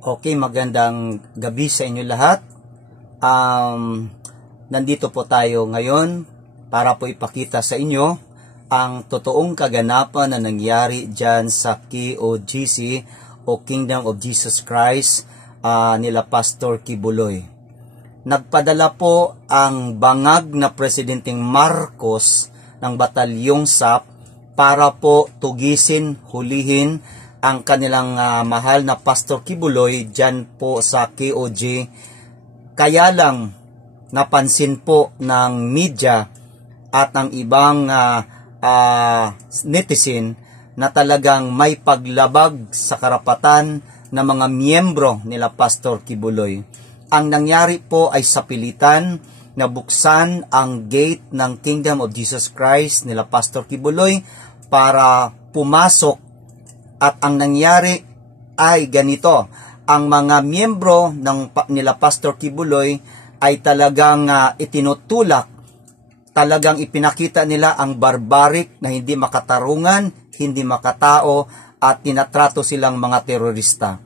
Okay, magandang gabi sa inyo lahat. Nandito po tayo ngayon para po ipakita sa inyo ang totoong kaganapan na nangyari dyan sa KOGC o Kingdom of Jesus Christ nila Pastor Kibuloy. Nagpadala po ang bangag na Presidenteng Marcos ng Batalyong SAP para po tugisin, hulihin ang kanilang mahal na Pastor Kibuloy dyan po sa KOG. Kaya lang napansin po ng media at ng ibang netizen na talagang may paglabag sa karapatan ng mga miyembro nila Pastor Kibuloy. Ang nangyari po ay sa pilitan na buksan ang gate ng Kingdom of Jesus Christ nila Pastor Kibuloy para pumasok. At ang nangyari ay ganito, ang mga miyembro nila Pastor Kibuloy ay talagang itinutulak, talagang ipinakita nila ang barbaric na hindi makatarungan, hindi makatao at tinatrato silang mga terorista.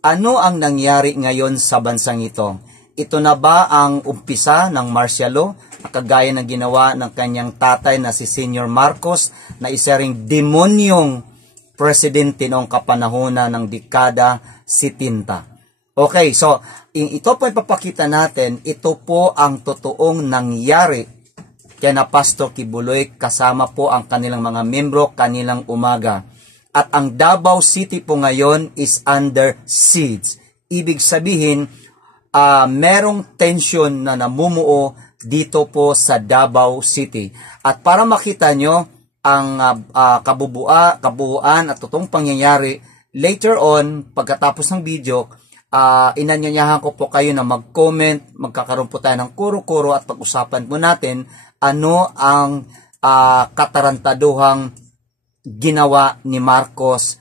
Ano ang nangyari ngayon sa bansang ito? Ito na ba ang umpisa ng martial law, kagaya ng ginawa ng kanyang tatay na si Senior Marcos na isa ring demonyong presidente noong kapanahonan ng dekada 70. Okay, so ito po ipapakita natin, ito po ang totoong nangyari kaya na Pastor Kibuloy kasama po ang kanilang mga membro kanilang umaga. At ang Davao City po ngayon is under siege. Ibig sabihin, merong tension na namumuo dito po sa Davao City. At para makita nyo ang kabuuan at totoong pangyayari, later on, pagkatapos ng video, inanyayahan ko po kayo na mag-comment, magkakaroon po tayo ng kuro-kuro at pag-usapan po natin ano ang katarantaduhang ginawa ni Marcos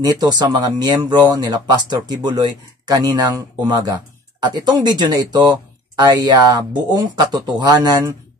nito sa mga miyembro nila Pastor Kibuloy kaninang umaga. At itong video na ito ay buong katotohanan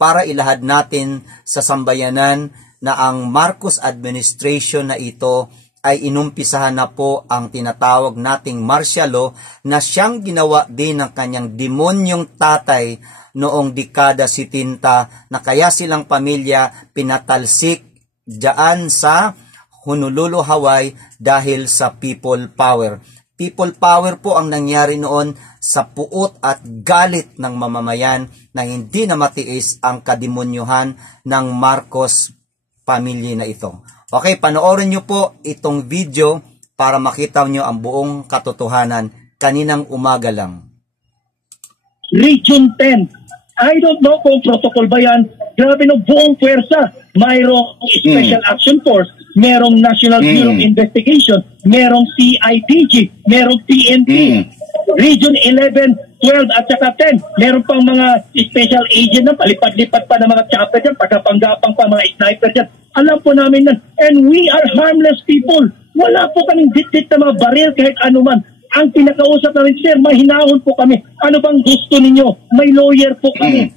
para ilahad natin sa sambayanan na ang Marcos administration na ito ay inumpisahan na po ang tinatawag nating martial law na siyang ginawa din ng kanyang demonyong tatay noong dekada 70 na kaya silang pamilya pinatalsik dyan sa Honolulu, Hawaii dahil sa people power. People power po ang nangyari noon sa puot at galit ng mamamayan na hindi na matiis ang kademonyuhan ng Marcos pamilya na ito. Okay, panoorin nyo po itong video para makita nyo ang buong katotohanan kaninang umaga lang. Region 10. I don't know kung protocol ba yan. Grabe no, buong pwersa. Mayroong Special Action Force, merong National Bureau of Investigation, merong CIDG, merong PNP, Region 11, 12 at saka 10. Meron pang mga special agent na palipad-lipad pa ng mga chopper dyan, pagkapanggapang pa mga sniper dyan. Alam po namin yan. And we are harmless people. Wala po kaming dit-dit na mga baril kahit anuman. Ang pinakausap namin, sir, mahinahon po kami. Ano bang gusto ninyo? May lawyer po kami.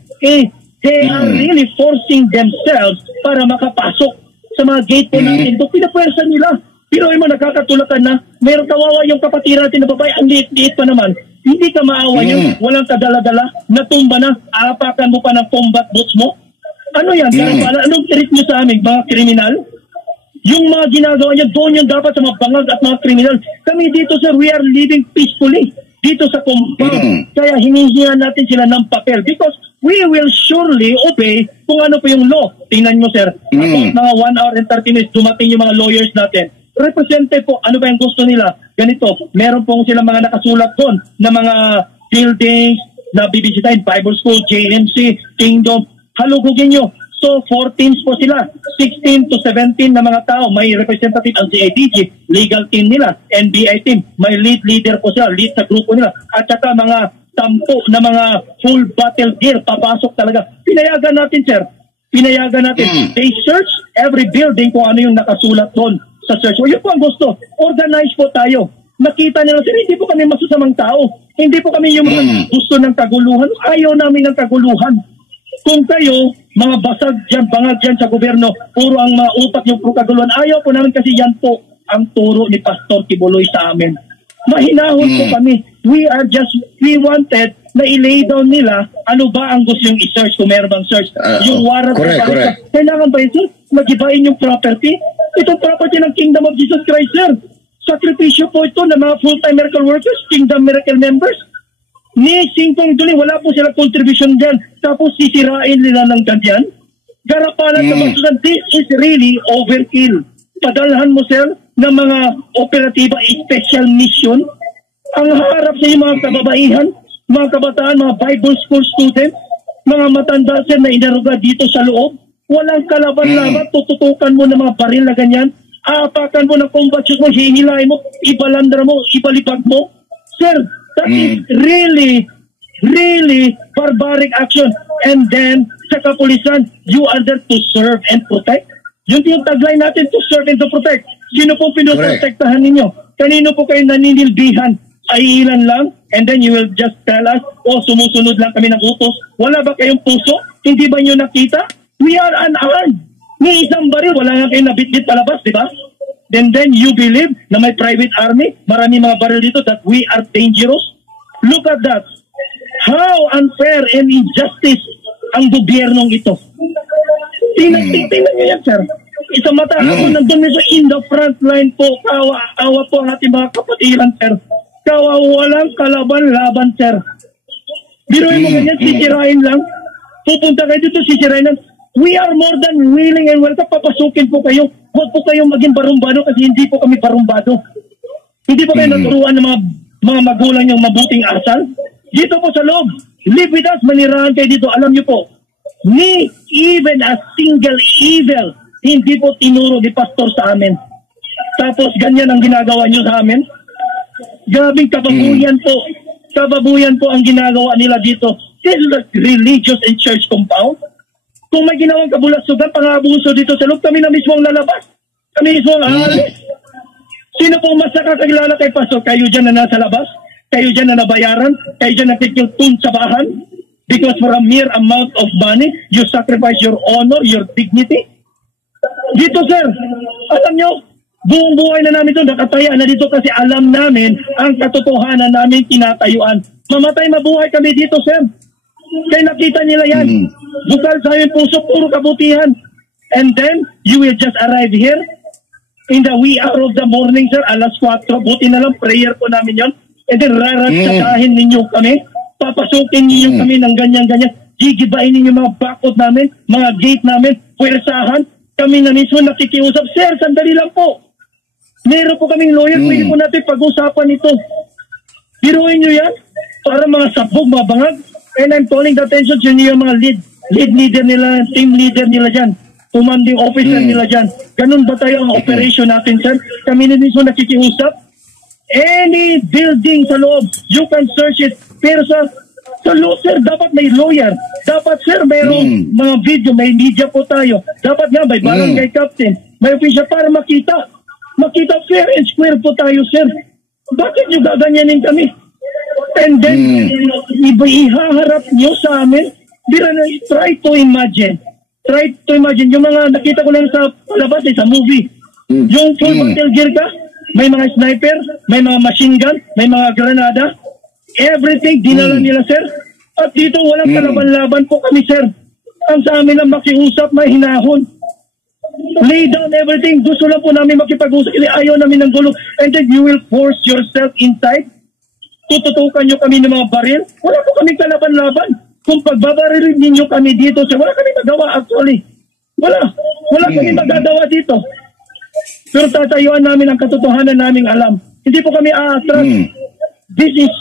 They are really forcing themselves para makapasok sa mga gate po natin. Ito, pinapwersa nila. Pero mo, nakakatulakan na, meron kawawa yung kapatid natin na babae, ang liit-liit pa naman. Hindi ka maawa yun, walang kadala-dala, natumba na, aapakan mo pa ng combat boots mo. Ano yan? Anong treat nyo sa amin, mga kriminal? Yung mga ginagawa niya, doon yung dapat sa mga bangag at mga kriminal. Kami dito, sir, we are living peacefully dito sa compound. Kaya hinihingan natin sila ng papel because we will surely obey kung ano po yung law. Tingnan mo, sir, about mga 1 hour and 30 minutes, dumating yung mga lawyers natin. Representative po, ano ba yung gusto nila? Ganito, meron pong sila mga nakasulat doon na mga buildings na bibisitahin, Bible School, JMC, Kingdom, halugugin nyo. So, 4 teams po sila. 16 to 17 na mga tao. May representative ang CIDG, legal team nila, NBI team. May leader po sila, lead sa grupo nila. At saka mga 10 na mga full battle gear, papasok talaga. Pinayagan natin, sir. Pinayagan natin. They search every building kung ano yung nakasulat doon sa search. O yun po ang gusto. Organize po tayo. Nakita nila, sir, hindi po kami masusamang tao. Hindi po kami yung mga gusto ng kaguluhan. Ayaw namin ng kaguluhan. Kung kayo, mga basag dyan, bangag dyan sa gobyerno, puro ang mga utak yung kaguluhan, ayaw po namin kasi yan po ang turo ni Pastor Kibuloy sa amin. Mahinahon po kami. We wanted na i-lay down nila ano ba ang gusto yung i-search kung meron bang search. Yung warrant. Correct. Kailangan ba yun, sir? Mag-ibahin yung property? Itong property ng Kingdom of Jesus Christ, sir. Sakripisyo po ito ng mga full-time miracle workers, Kingdom Miracle members. Ni Singkong Duli, wala po sila contribution dyan. Tapos sisirain nila ng ganyan. Garapalan sa basusan, this is really overkill. Padalhan mo, sir, ng mga operatiba special mission. Ang harap sa mga kababaihan, mga kabataan, mga Bible school students, mga matanda, sir, na inaruga dito sa loob. Walang kalaban-laban, tututukan mo ng mga baril na ganyan. Aapakan mo ng combat shoes mo, hihilahin mo, ibalandra mo, ibalibag mo. Sir, that is really barbaric action. And then, sa kapulisan, you are there to serve and protect. Yun yung tagline natin, to serve and to protect. Sino pong pinoprotektahan ninyo? Kanino po kayo naninilbihan? Ay ilan lang? And then you will just tell us, sumusunod lang kami ng utos. Wala ba kayong puso? Hindi ba nyo nakita? We are unarmed. May isang baril, wala nga kayo nabitbit palabas, di ba? And then you believe na may private army, marami mga baril dito, that we are dangerous? Look at that. How unfair and injustice ang gobyernong ito. Tingnan nyo yan, sir. Isang mata ako nandun in the front line po, kawa po ang ating mga kapatiran, sir. Kawa walang kalaban-laban, sir. Biruin mo ganyan, sisirain lang. Pupunta kayo dito, sisirain lang. We are more than willing and welcome. Papasukin po kayo. Huwag po kayong maging barumbado kasi hindi po kami barumbado. Hindi po kayo naturuan ng mga magulang yung mabuting asal. Dito po sa loob, live with us, manirahan kayo dito. Alam niyo po, ni even a single evil, hindi po tinuro ni pastor sa amin. Tapos ganyan ang ginagawa niyo sa amin. Grabing kababuyan po. Kababuyan po ang ginagawa nila dito. This is a religious and church compound. Kung may ginawang kabulasugan, pang-abuso dito sa loob, kami na mismo ang lalabas. Kami mismo ang aalis. Sino pong mas nakakilala kay pastor? Kayo dyan na nasa labas? Kayo dyan na nabayaran? Kayo dyan nakikiltun sa bahan? Because for a mere amount of money, you sacrifice your honor, your dignity? Dito, sir, alam nyo, buong buhay na namin ito, nakataya na dito kasi alam namin ang katotohanan namin tinatayuan. Mamatay mabuhay kami dito, sir. Kaya nakita nila yan. Bukal sa aming puso, puro kabutihan. And then, you will just arrive here in the wee hour of the morning, sir, alas 4. Buti na lang, prayer po namin yon. And then, raratsatahin ninyo kami. Papasukin ninyo kami ng ganyan-ganyan. Gigibain ninyo mga bakod namin, mga gate namin, puwersahan. Kami na mismo nakikiusap. Sir, sandali lang po. Meron po kaming lawyer, pwede po natin pag-usapan ito. Biruin nyo yan para mga sabog, mga bangag. And I'm calling the attention sa inyo yung mga lead leader nila, team leader nila dyan, commanding officer nila dyan. Ganun ba tayo ang operation natin, sir? Kami na mismo nakikiusap. Any building sa loob, you can search it. Pero sa loob, sir, dapat may lawyer. Dapat, sir, mayroong mga video, may media po tayo. Dapat nga, may barangay captain, may official para makita. Makita fair and square po tayo, sir. Bakit nyo gaganyanin kami? And then, ihaharap nyo sa amin. Try to imagine. Yung mga nakita ko lang sa palabas, sa movie. Yung full battle gear ka, may mga sniper, may mga machine gun, may mga granada. Everything, dinala nila, sir. At dito, walang kalaban-laban po kami, sir. Ang sa amin ang makiusap, may hinahon. Lay down everything. Gusto lang po namin makipag-usap. Ayaw namin ng gulo. And then you will force yourself inside. Tututukan nyo kami ng mga baril. Wala po kami kalaban-laban. Kung pagbabarilin ninyo kami dito, sir, wala kami magawa actually. Wala kami magagawa dito. Pero tatayuan namin ang katotohanan naming alam. Hindi po kami aatras. This is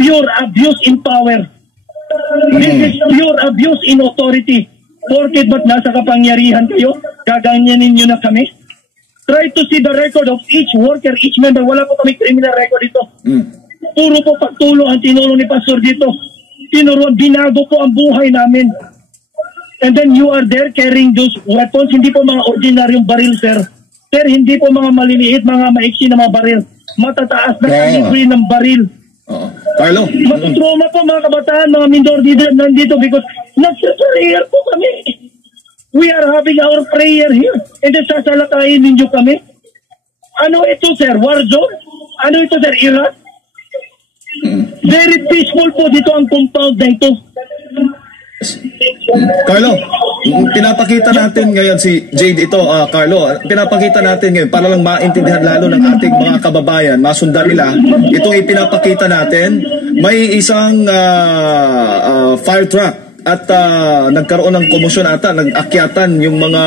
pure abuse in power. This is pure abuse in authority. Porket ba't nasa kapangyarihan kayo, gaganyanin nyo na kami? Try to see the record of each worker, each member. Wala po kami criminal record dito. Puro po pagtulong ang tinulong ni Pastor dito. Tinuruan, binago po ang buhay namin. And then you are there carrying those weapons. Hindi po mga ordinaryong baril, sir. Sir, hindi po mga maliliit, mga maiksi na mga baril. Matataas na kalibre ng baril. Carlo. Matutroma po mga kabataan, mga minor nandito because nagsasalayar po kami. We are having our prayer here. And then sasalakayin ninyo kami. Ano ito, sir? War zone? Ano ito, sir? Iraq? Very peaceful po dito ang compound na ito. Carlo, pinapakita natin ngayon si Jade ito, Carlo, pinapakita natin ngayon para lang maintindihan lalo ng ating mga kababayan, masundan nila, itong ipinapakita natin, may isang fire truck at nagkaroon ng komosyon ata, nag-akyatan yung mga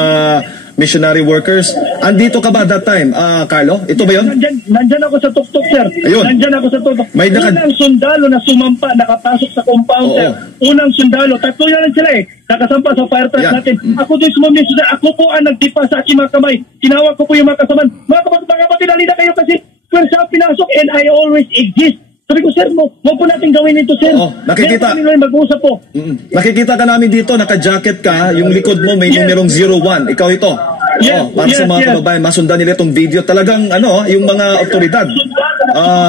missionary workers. Andito ka ba that time, Carlo? Ito ba yun? Nandyan ako sa tuktok, sir. Ayun. Nandyan ako sa tuktok. May Unang sundalo na sumampa, nakapasok sa compound, Oo. sir. Unang sundalo. Tatlo yan sila eh. Nakasampa sa fire truck Yan. natin. Ako doon sumampa, sir. Ako po ang nagdipa sa aking mga kamay. Tinawag ko po yung mga kasaman. Mga kapatid, halina kayo kasi pwersa pinasok and I always exist. Sabi ko, sir, huwag po natin gawin ito, sir. Oo, nakikita. Kaya kami mag-uusap po. Nakikita ka namin dito, naka-jacket ka, yung likod mo may Yes. numerong 01. Ikaw ito. Yes, Oo, para sa yes, mga yes. kababayan, masundan nila itong video. Talagang, yung mga otoridad,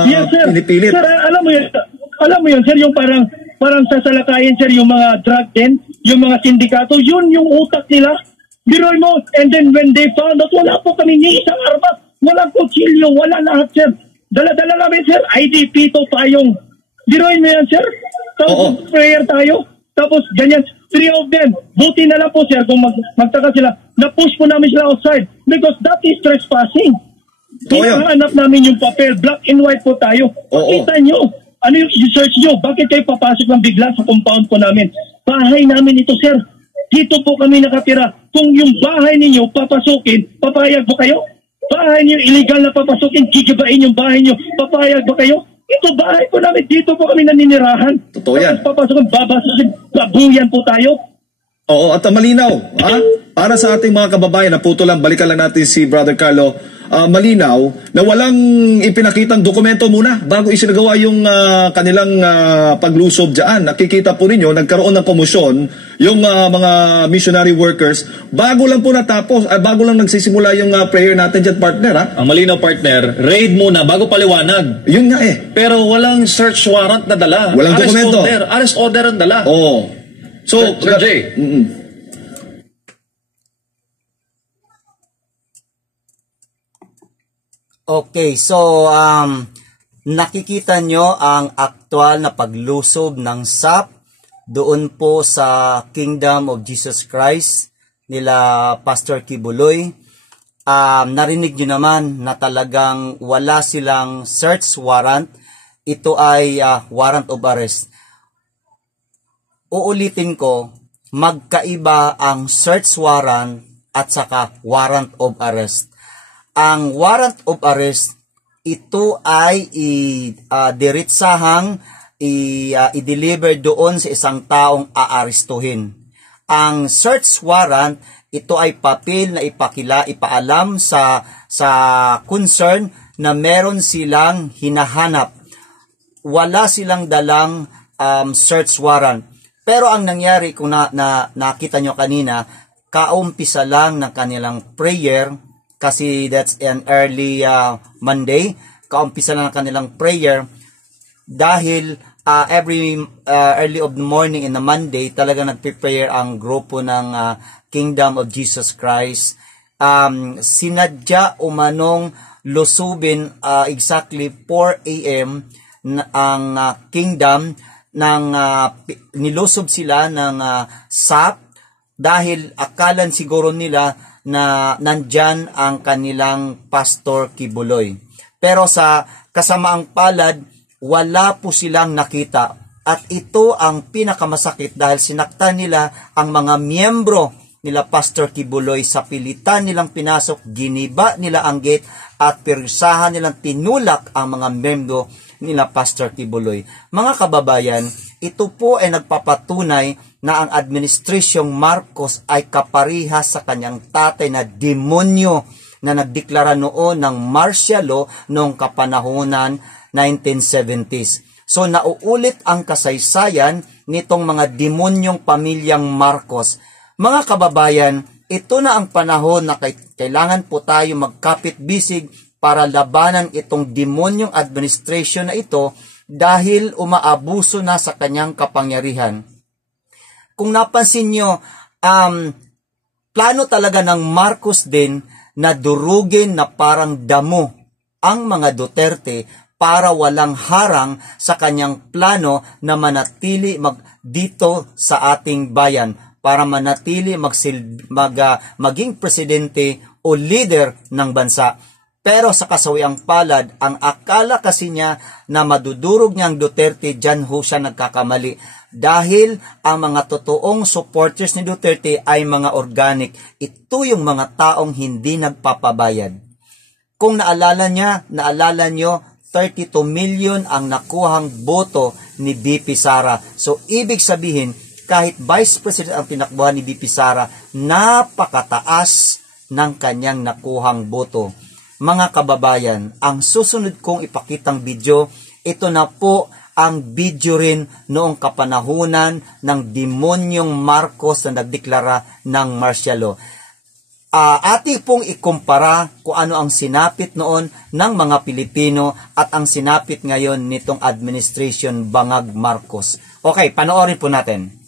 Yes, sir. pinipilit. Sir, alam mo yun, sir, yung parang sasalakayin, sir, yung mga drug den, yung mga sindikato, yun yung utak nila. Biroy mo, and then when they found out, wala po kami ni isang armas, walang kutsilyo, wala lahat, sir. Dala-dala namin, sir, IDP to tayong, biroy mo yan, sir. Tapos prayer tayo, tapos ganyan, 3 of them. Buti na lang po, sir, kung magtaka sila, na-push po namin sila outside because that is trespassing. Hinahanap namin yung papel, black and white po tayo. Oo. Kita nyo, ano yung i-search nyo? Bakit kayo papasok ng bigla sa compound po namin? Bahay namin ito, sir. Dito po kami nakatira. Kung yung bahay ninyo papasukin, papayag po kayo? Bahay niyo illegal na papasukin, gigibain yung bahay niyo, papayag ba kayo? Ito bahay po namin, dito po kami naninirahan. Totoo yan. Tapos papasukin, babasukin, babuyan po tayo. Oo, at malinaw, para sa ating mga kababayan, naputo lang, balikan lang natin si Brother Carlo, malinaw na walang ipinakitang dokumento muna bago isinagawa yung kanilang paglusob dyan. Nakikita po ninyo, nagkaroon ng komosyon yung mga missionary workers bago lang po natapos, bago lang nagsisimula yung prayer natin dyan, partner. Ang malinaw, partner, raid muna bago paliwanag. Yun nga eh. Pero walang search warrant na dala. Walang dokumento. Arrest order ang dala. Oo. So, Sir Jay. Okay, so nakikita nyo ang aktual na paglusob ng SAP doon po sa Kingdom of Jesus Christ nila Pastor Kibuloy. Narinig nyo naman na talagang wala silang search warrant. Ito ay warrant of arrest. Uulitin ko, magkaiba ang search warrant at saka warrant of arrest. Ang warrant of arrest, ito ay diritsahang i-deliver doon sa isang taong aarestuhin. Ang search warrant, ito ay papel na ipaalam sa concern na meron silang hinahanap. Wala silang dalang search warrant. Pero ang nangyari, kung nakita nyo kanina, kaumpisa lang ng kanilang prayer, kasi that's an early Monday, kaumpisa lang ng kanilang prayer, dahil every early of the morning in the Monday, talaga nagpe-prayer ang grupo ng Kingdom of Jesus Christ. Sinadya umanong lusubin exactly 4 a.m. ang Kingdom, nilusob sila ng SAP dahil akalan siguro nila na nandyan ang kanilang Pastor Kibuloy. Pero sa kasamaang palad, wala po silang nakita. At ito ang pinakamasakit dahil sinaktan nila ang mga miyembro nila Pastor Kibuloy, sa pilitan nilang pinasok, giniba nila ang gate at pirsahan nilang tinulak ang mga miyembro nila Pastor Kibuloy. Mga kababayan, ito po ay nagpapatunay na ang Administrasyong Marcos ay kaparihas sa kanyang tatay na demonyo na nagdeklara noon ng martial law noong kapanahunan 1970s. So nauulit ang kasaysayan nitong mga demonyong pamilyang Marcos. Mga kababayan, ito na ang panahon na kailangan po tayo magkapit-bisig para labanan itong demonyong administration na ito dahil umaabuso na sa kanyang kapangyarihan. Kung napansin nyo, plano talaga ng Marcos din na durugin na parang damo ang mga Duterte para walang harang sa kanyang plano na manatili dito sa ating bayan, para manatili maging presidente o leader ng bansa. Pero sa kasawiang palad, ang akala kasi niya na madudurog niya ang Duterte, dyan ho siya nagkakamali. Dahil ang mga totoong supporters ni Duterte ay mga organic. Ito yung mga taong hindi nagpapabayad. Kung naalala nyo, 32 million ang nakuhang boto ni BP Sara. So, ibig sabihin, kahit Vice President ang tinakbuhan ni BP Sara, napakataas ng kanyang nakuhang boto. Mga kababayan, ang susunod kong ipakitang video, ito na po ang video rin noong kapanahunan ng demonyong Marcos na nagdeklara ng martial law. Ating pong ikumpara kung ano ang sinapit noon ng mga Pilipino at ang sinapit ngayon nitong administration Bangag Marcos. Okay, panoorin po natin.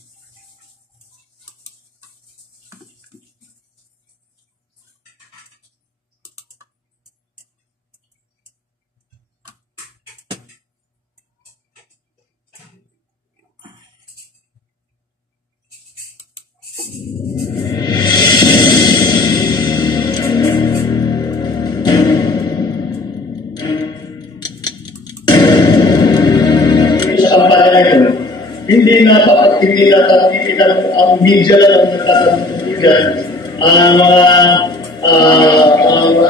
Hindi na ang media lang ang nagtatanggap ang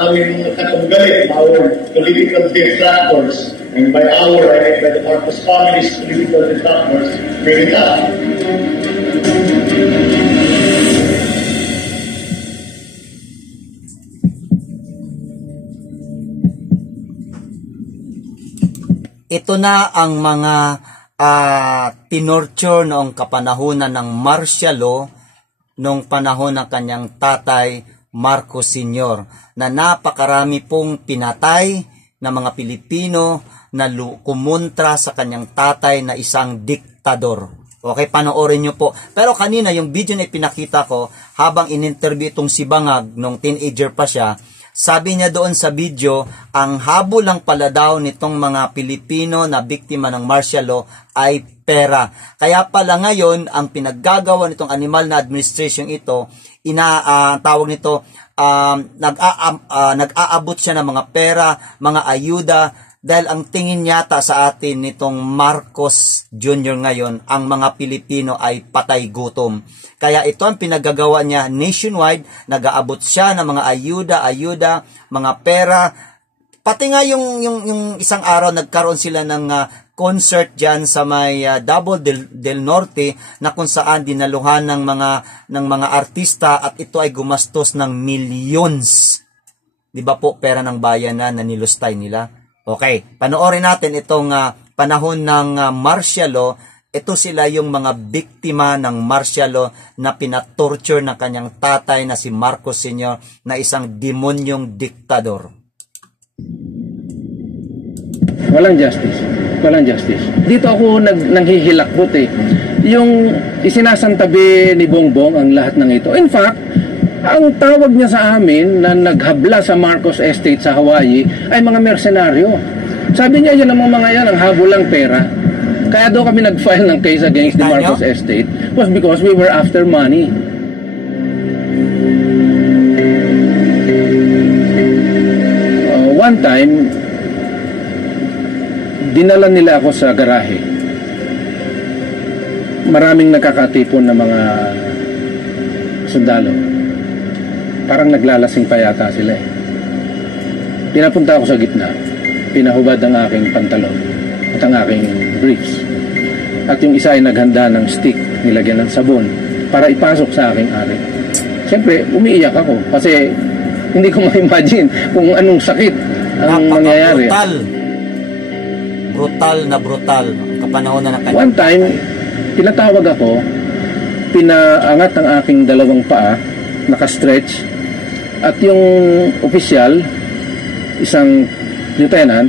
aming mga katunggali, our political detractors, and by our, I mean by the Marcos family's political detractors, bring it up. Ito na ang mga tinorture noong kapanahunan ng martial law noong panahon ng kanyang tatay Marcos Sr. na napakarami pong pinatay na mga Pilipino na kumontra sa kanyang tatay na isang diktador. Okay, panoorin nyo po. Pero kanina yung video na ipinakita ko habang in-interview itong si Bangag nung teenager pa siya, sabi niya doon sa video, ang habol lang pala daw nitong mga Pilipino na biktima ng martial law ay pera. Kaya pala ngayon, ang pinaggagawa nitong animal na administration ito, tawag nito, nag-aabot siya ng mga pera, mga ayuda, dahil ang tingin yata sa atin nitong Marcos Jr. ngayon, ang mga Pilipino ay patay gutom. Kaya ito ang pinagagawa niya nationwide, nag-aabot siya ng mga ayuda, mga pera. Pati nga yung isang araw nagkaroon sila ng concert dyan sa may Davao del Norte na kung saan dinaluhan ng mga artista at ito ay gumastos ng millions. Di ba po, pera ng bayan na nilustay nila? Okay, panoorin natin itong panahon ng martial law. Ito sila yung mga biktima ng martial law na pinatorture ng kanyang tatay na si Marcos Sr. na isang demonyong diktador. Walang justice. Walang justice. Dito ako nanghihilakbot eh. Yung isinasantabi ni Bongbong ang lahat ng ito. In fact, ang tawag niya sa amin na naghabla sa Marcos Estate sa Hawaii ay mga mersenaryo. Sabi niya, yan ang mga yan, ang habulang pera. Kaya doon kami nag-file ng case against the Marcos Estate was because we were after money. One time, dinala nila ako sa garahe. Maraming nakakatipon na mga sundalo. Parang naglalasing pa yata sila eh. Pinapunta ako sa gitna. Pinahubad ang aking pantalon at ang aking briefs. At yung isa ay naghanda ng stick, nilagyan ng sabon para ipasok sa aking ari. Siyempre, umiiyak ako kasi hindi ko ma-imagine kung anong sakit ang mangyayari. Brutal na brutal. Kapanahon na kanya. One time, pinatawag ako, pinaangat ang aking dalawang paa, naka-stretch, at yung opisyal, isang lieutenant,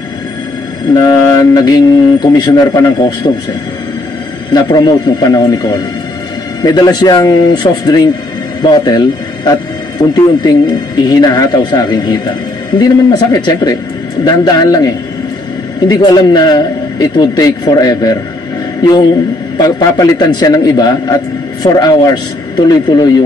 na naging commissioner pa ng customs na-promote nung panahon ni Colo. May dala siyang soft drink bottle at unti-unting ihinahataw sa aking hita. Hindi naman masakit, siyempre. dahan-dahan lang eh. Hindi ko alam na it would take forever. Yung papalitan siya ng iba at 4 hours, tuloy-tuloy yung